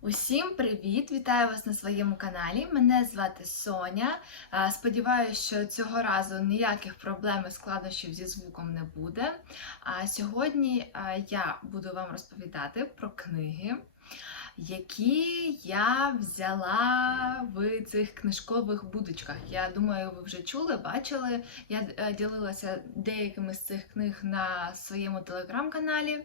Усім привіт! Вітаю вас на своєму каналі. Мене звати Соня. Сподіваюся, що цього разу ніяких проблем і складнощів зі звуком не буде. А сьогодні я буду вам розповідати про книги, які я взяла в цих книжкових будочках. Я думаю, ви вже чули, бачили. Я е, ділилася деякими з цих книг на своєму телеграм-каналі.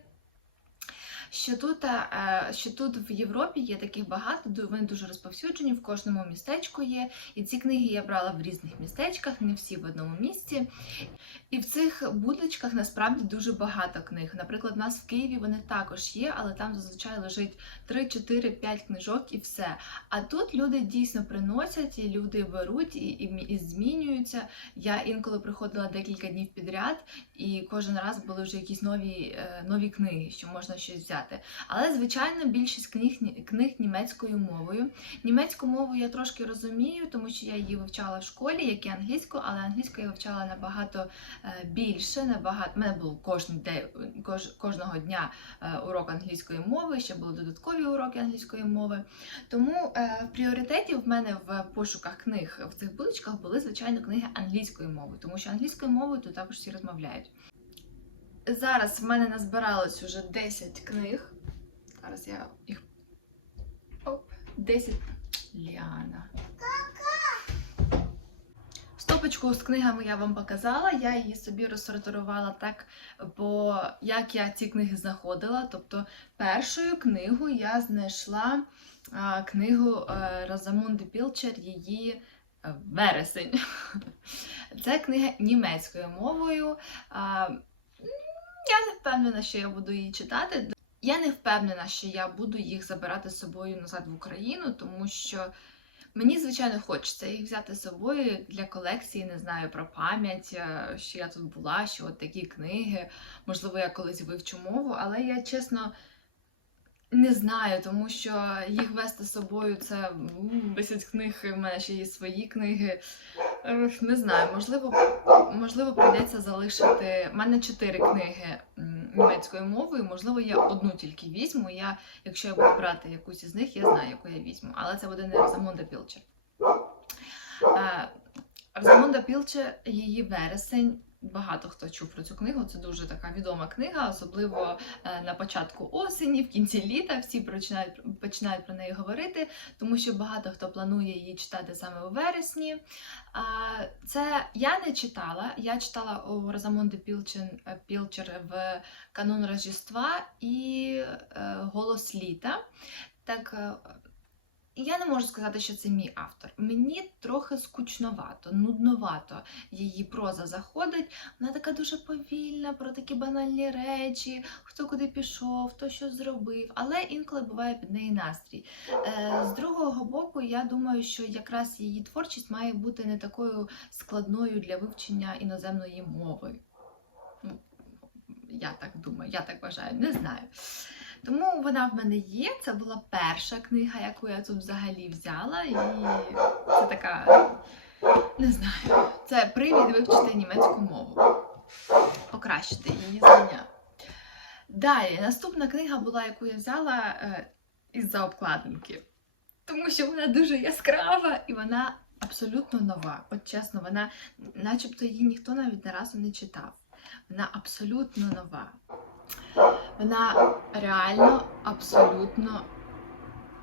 Що тут, е, що тут в Європі є таких багато, вони дуже розповсюджені, в кожному містечку є. І ці книги я брала в різних містечках, не всі в одному місці. І в цих будочках насправді дуже багато книг. Наприклад, у нас в Києві вони також є, але там зазвичай лежить 3, 4, 5 книжок і все. А тут люди дійсно приносять, і люди беруть і, і, і змінюються. Я інколи приходила декілька днів підряд, і кожен раз були вже якісь нові, е, нові книги, що можна щось взяти. Але, звичайно, більшість книг, книг німецькою мовою. Німецьку мову я трошки розумію, тому що я її вивчала в школі, як і англійську, але англійську я вивчала набагато е, більше. Набагато У мене був кожен день, кож, кожного дня е, урок англійської мови, ще були додаткові уроки англійської мови. Тому е, в пріоритеті в мене в пошуках книг в цих булочках були, звичайно, книги англійською мовою, тому що англійською мовою тут також всі розмовляють. Зараз в мене назбиралось уже 10 книг. Зараз я їх. Оп, 10. Ліана. Стопочку з книгами я вам показала. Я її собі розсортувала так, бо як я ці книги знаходила. Тобто, першою книгу я знайшла а, книгу е, Розамунди Пілчер, її е, вересень. Це книга німецькою мовою. А, я не впевнена, що я буду її читати. Я не впевнена, що я буду їх забирати з собою назад в Україну, тому що мені, звичайно, хочеться їх взяти з собою для колекції, не знаю, про пам'ять, е, що я тут була, що от такі книги, можливо, я колись вивчу мову, але я чесно. Не знаю, тому що їх вести з собою це м, 10 книг, в мене ще є свої книги. Не знаю, можливо, можливо, прийдеться залишити. У мене чотири книги німецькою мовою. Можливо, я одну тільки візьму. Я, якщо я буду брати якусь із них, я знаю, яку я візьму. Але це буде не Розамунда Пілчер. Е, Розамунда Пілчер, її вересень. Багато хто чув про цю книгу. Це дуже така відома книга, особливо е, на початку осені, в кінці літа. Всі починають, починають про неї говорити, тому що багато хто планує її читати саме у вересні. Це я не читала. Я читала у Розамонди Пілчен, Пілчер в Канун Рождества і е, Голос літа. Так, е, я не можу сказати, що це мій автор. Мені трохи скучновато, нудновато її проза заходить. Вона така дуже повільна, про такі банальні речі, хто куди пішов, хто що зробив. Але інколи буває під неї настрій. Е, З другого боку, я думаю, що якраз її творчість має бути не такою складною для вивчення іноземної мови. Ну, Я так думаю, я так вважаю, не знаю. Тому вона в мене є. Це була перша книга, яку я тут взагалі взяла. І це така, не знаю, це привід вивчити німецьку мову, покращити її знання. Далі, наступна книга була, яку я взяла е, із-за обкладинки. Тому що вона дуже яскрава і вона абсолютно нова. От чесно, вона, начебто, її ніхто навіть не разу не читав. Вона абсолютно нова. Вона реально абсолютно.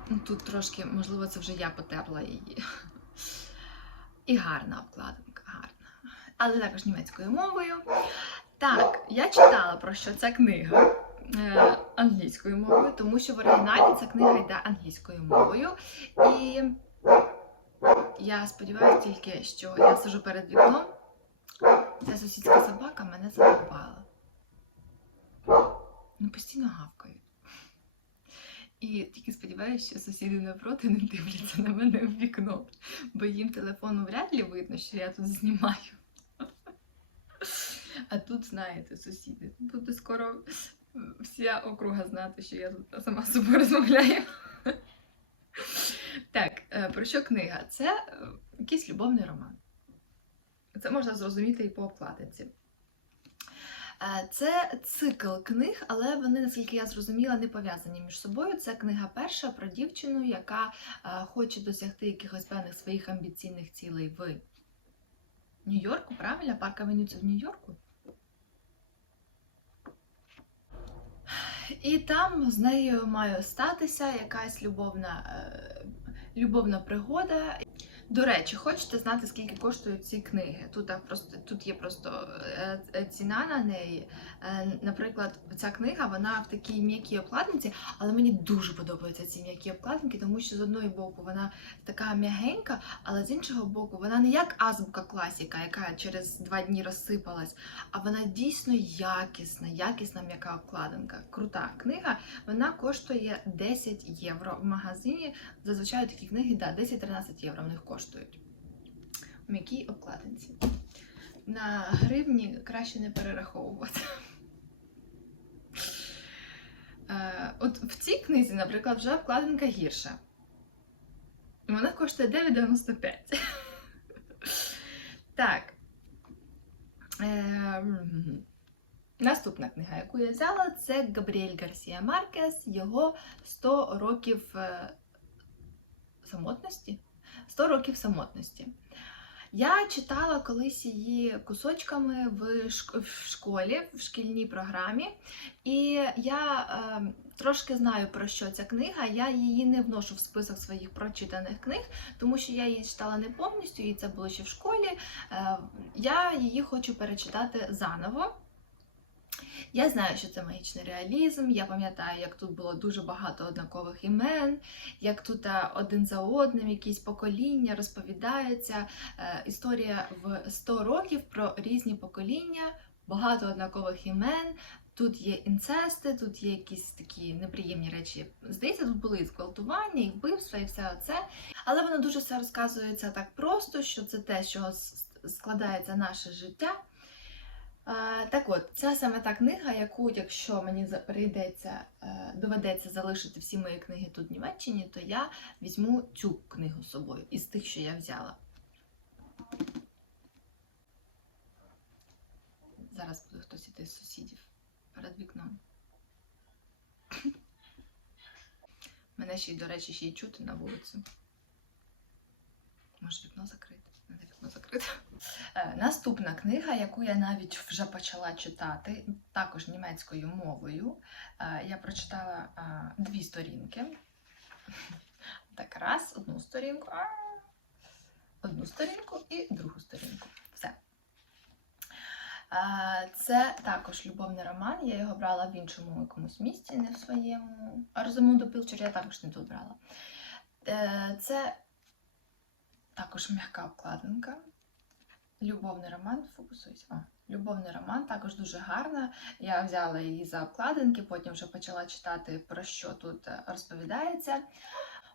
Ну, тут трошки, можливо, це вже я потерла її. І гарна обкладинка, гарна. Але також німецькою мовою. Так, я читала про що ця книга е, англійською мовою, тому що в оригіналі ця книга йде англійською мовою. І я сподіваюся тільки, що я сижу перед вікном. Ця сусідська собака мене задовбала. І тільки сподіваюся, що сусіди навпроти не дивляться на мене в вікно, бо їм телефону вряд ли видно, що я тут знімаю. А тут, знаєте, сусіди, буде скоро вся округа знати, що я тут сама з собою розмовляю. Так, е, про що книга? Це е, якийсь любовний роман. Це можна зрозуміти і по обкладинці. Е, Це цикл книг, але вони, наскільки я зрозуміла, не пов'язані між собою. Це книга перша про дівчину, яка е, хоче досягти якихось певних своїх амбіційних цілей в Нью-Йорку, правильно? Парк Авеню це в Нью-Йорку. І там з нею має статися якась любовна, е, любовна пригода. До речі, хочете знати, скільки коштують ці книги? Тут, так просто, тут є просто е, е, ціна на неї. Е, Наприклад, ця книга вона в такій м'якій обкладинці, але мені дуже подобаються ці м'які обкладинки, тому що з одного боку вона така м'ягенька, але з іншого боку, вона не як азбука класіка, яка через два дні розсипалась, а вона дійсно якісна, якісна м'яка обкладинка. Крута книга. Вона коштує 10 євро в магазині. Зазвичай такі книги, да, 10-13 євро в них коштують. В м'якій обкладинці. На гривні краще не перераховувати. Е, От в цій книзі, наприклад, вже обкладинка гірша. І Вона коштує 9,95. Так. Ем, Наступна книга, яку я взяла, це Габріель Гарсія Маркес, його 100 років е, самотності. 100 років самотності. Я читала колись її кусочками в школі, в шкільній програмі, і я е, трошки знаю про що ця книга. Я її не вношу в список своїх прочитаних книг, тому що я її читала не повністю, і це було ще в школі. Е, я її хочу перечитати заново. Я знаю, що це магічний реалізм. Я пам'ятаю, як тут було дуже багато однакових імен, як тут е, один за одним якісь покоління розповідаються. Е, Історія в 100 років про різні покоління, багато однакових імен. Тут є інцести, тут є якісь такі неприємні речі. Здається, тут були і зґвалтування, і вбивства, і все це. Але воно дуже все розказується так просто, що це те, с- складається наше життя. Так от, це саме та книга, яку, якщо мені прийдеться, е, доведеться залишити всі мої книги тут в Німеччині, то я візьму цю книгу з собою із тих, що я взяла. Зараз буде хтось іти з сусідів перед вікном. Мене ще й, до речі, ще й чути на вулицю. Може, вікно закрите? Надо вікно закрите. Е, Наступна книга, яку я навіть вже почала читати, також німецькою мовою. Е, Я прочитала е, дві сторінки. Так, раз, одну сторінку, одну сторінку і другу сторінку. Все. Це також любовний роман. Я його брала в іншому якомусь місці, не в своєму. А Розумунду Пілчер я також не тут брала. Це також м'яка обкладинка. Любовний роман, фокусуйся. О, любовний роман також дуже гарна. Я взяла її за обкладинки, потім вже почала читати, про що тут е, розповідається.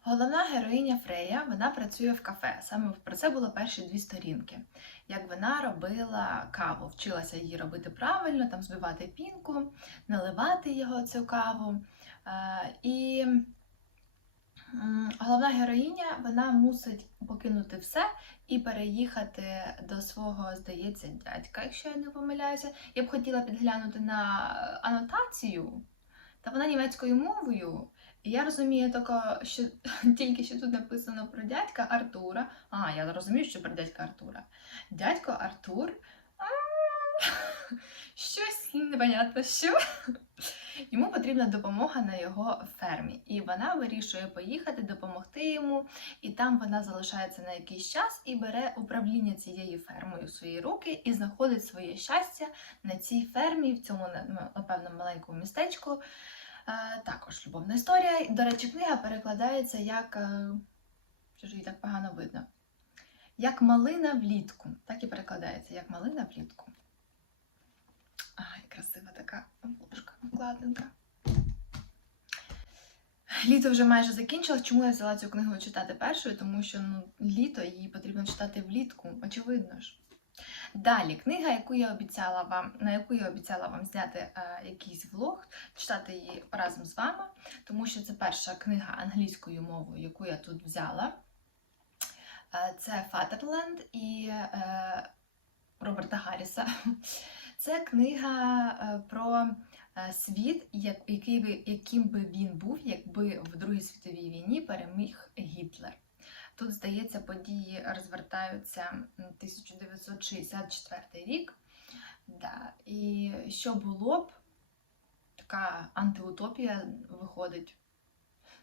Головна героїня Фрея вона працює в кафе. Саме про це було перші дві сторінки. Як вона робила каву, вчилася її робити правильно, там збивати пінку, наливати його цю каву. Е, І головна героїня вона мусить покинути все і переїхати до свого, здається, дядька, якщо я не помиляюся. Я б хотіла підглянути на анотацію, та вона німецькою мовою. І я розумію тільки, що, тільки що тут написано про дядька Артура. А, я розумію, що про дядька Артура. Дядько Артур. Щось непонятно що. Йому потрібна допомога на його фермі, і вона вирішує поїхати, допомогти йому. І там вона залишається на якийсь час і бере управління цією фермою в свої руки і знаходить своє щастя на цій фермі, в цьому ну, напевно маленькому містечку. Е, також любовна історія. До речі, книга перекладається як. е, Що ж її так погано видно? Як малина влітку. Так і перекладається, як малина влітку. Ай, красива така обложка, обкладинка. Літо вже майже закінчилось. Чому я взяла цю книгу читати першою? Тому що ну, літо її потрібно читати влітку, очевидно ж. Далі, книга, яку я обіцяла вам, на яку я обіцяла вам зняти е, якийсь влог, читати її разом з вами, тому що це перша книга англійською мовою, яку я тут взяла. Е, це Fatherland і е, Роберта Гарріса. Це книга е, про е, світ, який би, яким би він був, якби в Другій світовій війні переміг Гітлер. Тут, здається, події розвертаються 1964 рік. Да. І що було б, така антиутопія виходить.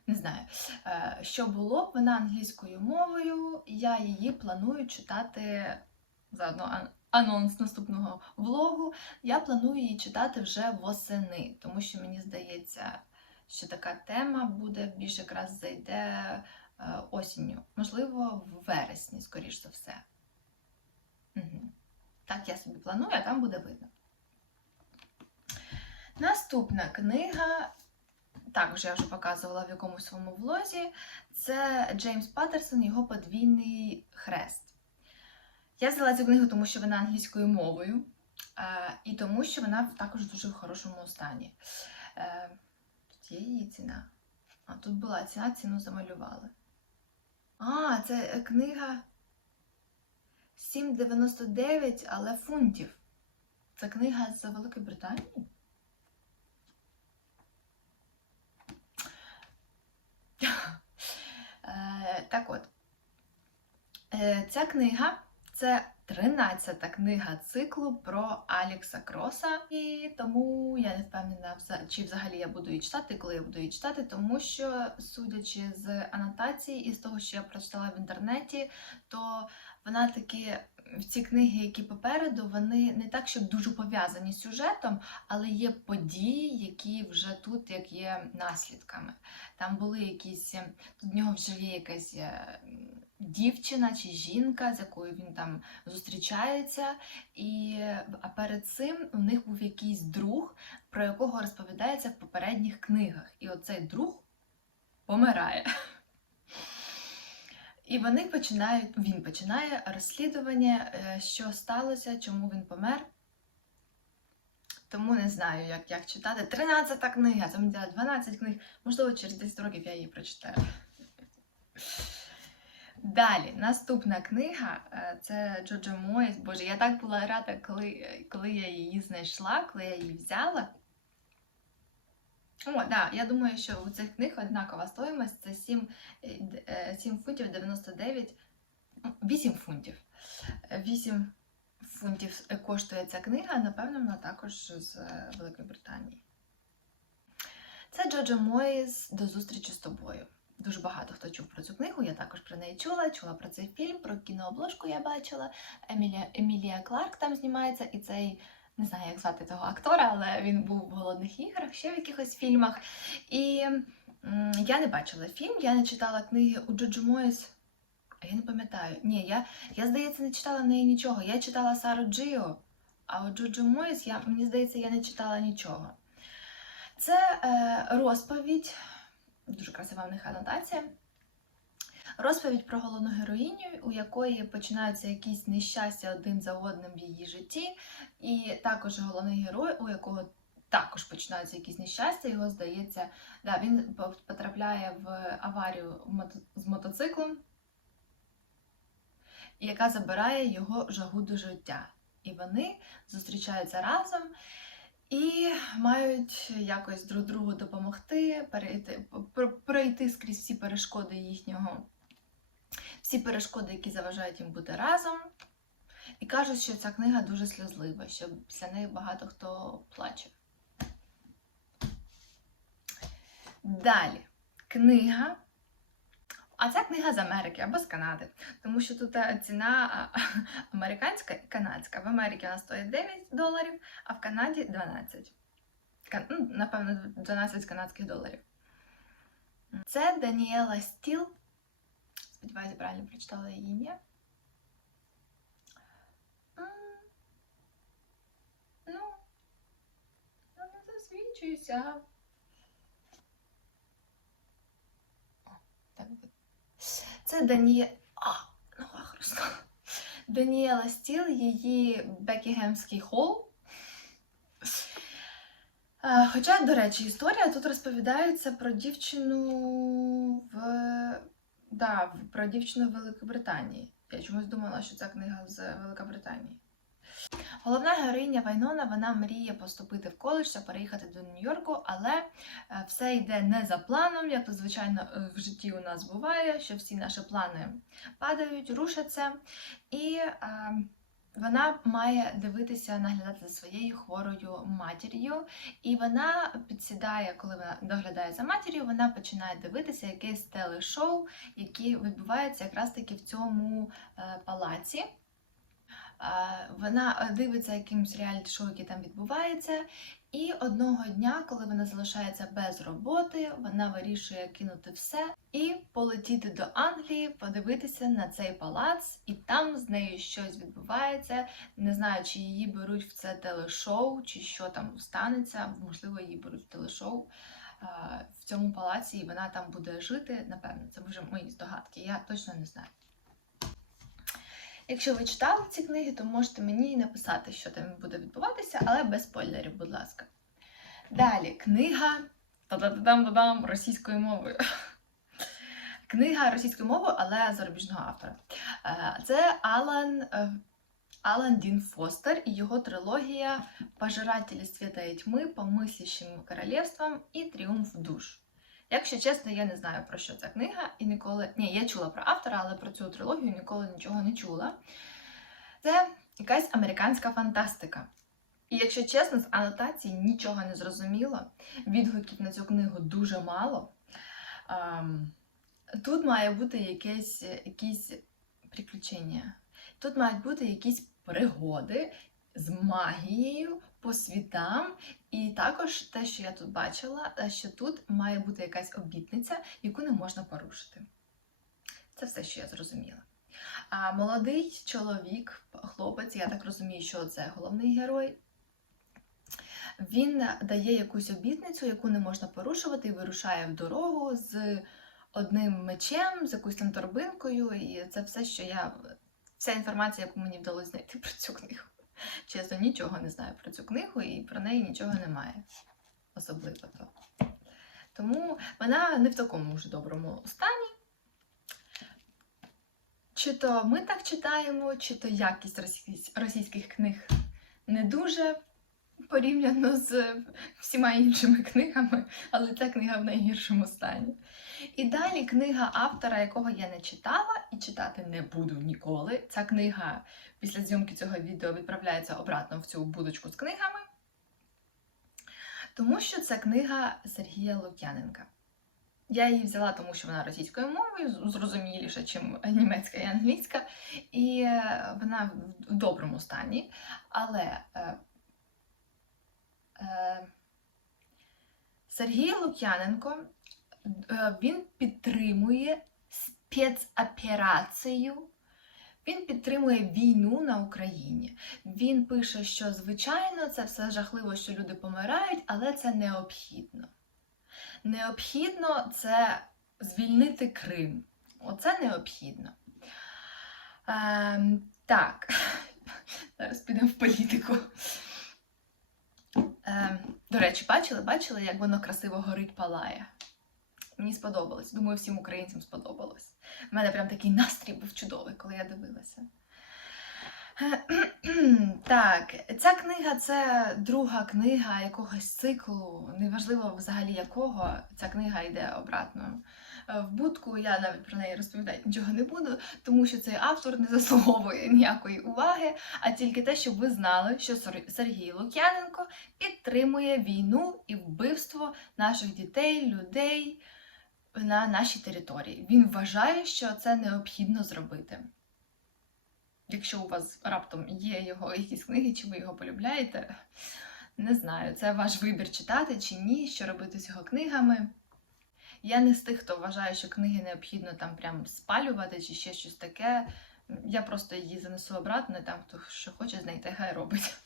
Не знаю, Е, що було б вона англійською мовою. Я її планую читати заодно анонс наступного влогу. Я планую її читати вже восени, тому що мені здається, що така тема буде більш якраз зайде е, осінню, можливо, в вересні, скоріш за все. Угу. Так я собі планую, а там буде видно. Наступна книга, також я вже показувала в якомусь своєму влозі, це Джеймс Паттерсон, його подвійний хрест. Я взяла цю книгу, тому що вона англійською мовою, е, і тому, що вона також в дуже хорошому стані. Е, Тут є її ціна. А тут була ціна, ціну замалювали. А, це е, книга 7,99, але фунтів. Це книга з Великої Британії. Так от, ця книга це 13-та книга циклу про Алікса Кроса. І тому я не впевнена, чи взагалі я буду її читати, коли я буду її читати, тому що, судячи з анотацій і з того, що я прочитала в інтернеті, то вона таки. Ці книги, які попереду, вони не так, щоб дуже пов'язані з сюжетом, але є події, які вже тут як є наслідками. Там були якісь, тут в нього вже є якась е, дівчина чи жінка, з якою він там зустрічається. І а перед цим у них був якийсь друг, про якого розповідається в попередніх книгах. І оцей друг помирає. І вони починають, він починає розслідування, е, що сталося, чому він помер. Тому не знаю, як, як читати. 13 книга, це 12 книг. Можливо, через 10 років я її прочитаю. Далі, наступна книга е, це Джоджо Мойс. Боже, я так була рада, коли, е, коли я її знайшла, коли я її взяла. О, да, я думаю, що у цих книг однакова стоїмость це 7, е, д- е, 7 фунтів 99, ну, 8 фунтів. Е, 8 фунтів коштує ця книга, напевно, вона також з Великої Британії. Це Джоджо Моїс до зустрічі з тобою. Дуже багато хто чув про цю книгу, я також про неї чула, чула про цей фільм, про кінообложку я бачила. Емілія, Емілія Кларк там знімається, і цей, не знаю, як звати того актора, але він був в голодних іграх, ще в якихось фільмах. І м, я не бачила фільм, я не читала книги у Джоджо Моїс. Я не пам'ятаю. Ні, я, я, здається, не читала в неї нічого. Я читала Сару Джіо, а у Джоджо Моїс, я, мені здається, я не читала нічого. Це е, розповідь, дуже красива в них анотація. Розповідь про головну героїню, у якої починаються якісь нещастя один за одним в її житті, і також головний герой, у якого також починаються якісь нещастя, його здається, да, він потрапляє в аварію з мотоциклом, яка забирає його жагу до життя. І вони зустрічаються разом і мають якось друг другу допомогти, перейти, пройти скрізь всі перешкоди їхнього, всі перешкоди, які заважають їм бути разом. І кажуть, що ця книга дуже сльозлива, що після неї багато хто плаче. Далі. Книга. А ця книга з Америки або з Канади, тому що тут е, ціна американська і канадська. В Америці вона стоїть 9 доларів, а в Канаді 12. Ка- ну, Напевно, 12 канадських доларів. Це Даніела Стіл. Сподіваюся, правильно прочитала її ім'я. Ну, ну, не засвідчуюся. О, так буде. Це Даніє... А, нога хрустнула. Даніела Стіл, її Бекігемський холл. Е, Хоча, до речі, історія тут розповідається про дівчину в. Да, про дівчину в Великобританії. Я чомусь думала, що ця книга з Великобританії. Головна героїня Вайнона вона мріє поступити в коледж та переїхати до Нью-Йорку, але е, все йде не за планом, як то звичайно е, в житті у нас буває, що всі наші плани падають, рушаться, і е, вона має дивитися, наглядати за своєю хворою матір'ю, і вона підсідає, коли вона доглядає за матір'ю, вона починає дивитися якесь телешоу, яке відбувається якраз таки в цьому палаці. Вона е, дивиться якимось реаліті-шоу, яке там відбувається. І одного дня, коли вона залишається без роботи, вона вирішує кинути все і полетіти до Англії, подивитися на цей палац, і там з нею щось відбувається. Не знаю, чи її беруть в це телешоу, чи що там станеться. Можливо, її беруть в телешоу е, в цьому палаці, і вона там буде жити. Напевно, це вже мої здогадки. Я точно не знаю. Якщо ви читали ці книги, то можете мені написати, що там буде відбуватися, але без спойлерів, будь ласка. Далі, книга та-да-да-дам-да-дам російською мовою. Книга російською мовою, але зарубіжного автора. Е, Це Алан, е, Алан Дін Фостер і його трилогія Пожиратели света і тьми, Помислящим королевством і Тріумф душ. Якщо чесно, я не знаю про що ця книга і ніколи. Ні, я чула про автора, але про цю трилогію ніколи нічого не чула. Це якась американська фантастика. І якщо чесно, з анотації нічого не зрозуміло. Відгуків на цю книгу дуже мало. Ам, Тут має бути якесь, якісь приключення. Тут мають бути якісь пригоди з магією по світам. І також те, що я тут бачила, е, що тут має бути якась обітниця, яку не можна порушити. Це все, що я зрозуміла. А молодий чоловік, хлопець, я так розумію, що це головний герой. Він дає якусь обітницю, яку не можна порушувати, і вирушає в дорогу з одним мечем, з якоюсь там торбинкою. І це все, що я. Вся інформація, яку мені вдалося знайти про цю книгу. Чесно, нічого не знаю про цю книгу, і про неї нічого немає. Особливо то. Тому вона не в такому вже доброму стані. Чи то ми так читаємо, чи то якість російських книг не дуже порівняно з всіма іншими книгами, але ця книга в найгіршому стані. І далі книга автора, якого я не читала і читати не буду ніколи. Ця книга після зйомки цього відео відправляється обратно в цю будочку з книгами. Тому що це книга Сергія Лук'яненка. Я її взяла, тому що вона російською мовою, зрозуміліша, ніж німецька і англійська, і е, вона в доброму стані. Але е, е, Сергій Лук'яненко він підтримує спецоперацію. Він підтримує війну на Україні. Він пише, що звичайно це все жахливо, що люди помирають, але це необхідно. Необхідно це звільнити Крим. Оце необхідно. Ем, так, зараз підемо в політику. Ем, до речі, бачили, бачили, як воно красиво горить палає. Мені сподобалось. Думаю, всім українцям сподобалось. У мене прям такий настрій був чудовий, коли я дивилася. Так, ця книга це друга книга якогось циклу, неважливо взагалі якого. Ця книга йде обратно в будку. Я навіть про неї розповідати нічого не буду, тому що цей автор не заслуговує ніякої уваги, а тільки те, щоб ви знали, що Сергій Лук'яненко підтримує війну і вбивство наших дітей, людей на нашій території. Він вважає, що це необхідно зробити. Якщо у вас раптом є його якісь книги, чи ви його полюбляєте, не знаю, це ваш вибір читати чи ні, що робити з його книгами. Я не з тих, хто вважає, що книги необхідно там прям спалювати чи ще щось таке. Я просто її занесу обратно, там хто що хоче знайти, хай робить.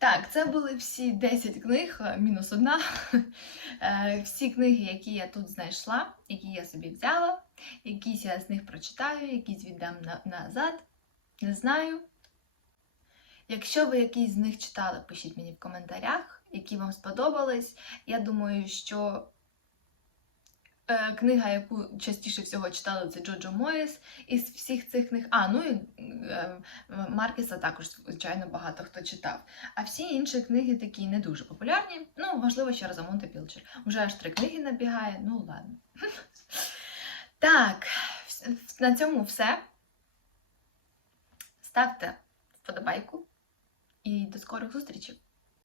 Так, це були всі 10 книг, е, мінус одна. Е, Всі книги, які я тут знайшла, які я собі взяла. Якісь я з них прочитаю, якісь віддам на- назад. Не знаю. Якщо ви якісь з них читали, пишіть мені в коментарях, які вам сподобались. Я думаю, що книга, яку частіше всього читали, це Джоджо Моїс. Із всіх цих книг. А, ну і е, Маркеса також, звичайно, багато хто читав. А всі інші книги такі не дуже популярні. Ну, важливо, що Розамонте Пілчер. Уже аж три книги набігає, ну ладно. Так, на цьому все. Ставте вподобайку і до скорих зустрічей!